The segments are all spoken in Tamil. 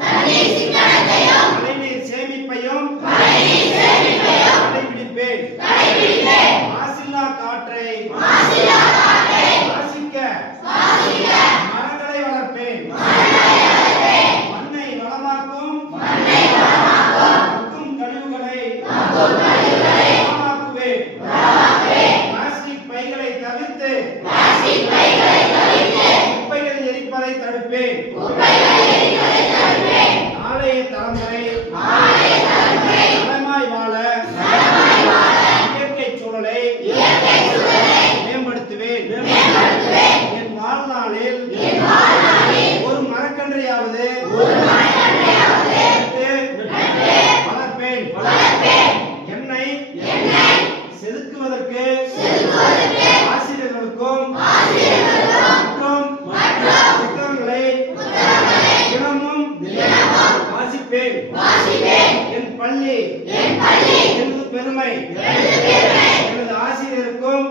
மழைநீர் சேமிப்பையும் கடைபிடிப்பேன். மாசில்லா காற்றை சுவாசிக்க மரங்களை வளர்ப்பேன். மண்ணை வளமாக்கும் மக்கும் கழிவுகளை வளமாக்குவேன். பிளாஸ்டிக் பைகளை தவிர்த்து குப்பைகள் எரிப்பதை தடுப்பேன். நாளைய தலைமுறை நலமாய் வாழ இயற்கை சூழலை மேம்படுத்துவேன். என் வாழ்நாளில் ஒரு மரக்கன்றையாவது வளர்ப்பேன். என்னை செதுக்குவதற்கு ஆசிரியர்களுக்கும் மற்றும் புத்தகங்களை தினமும் வாசிப்பேன். என் பள்ளி எனது பெருமை. எனது ஆசிரியருக்கும்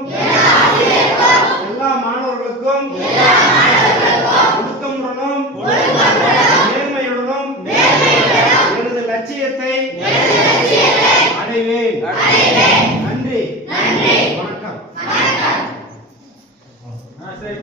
எல்லா மாணவர்களுக்கும் ஒழுக்கமுடனும் நேர்மையுடனும் எனது லட்சியத்தை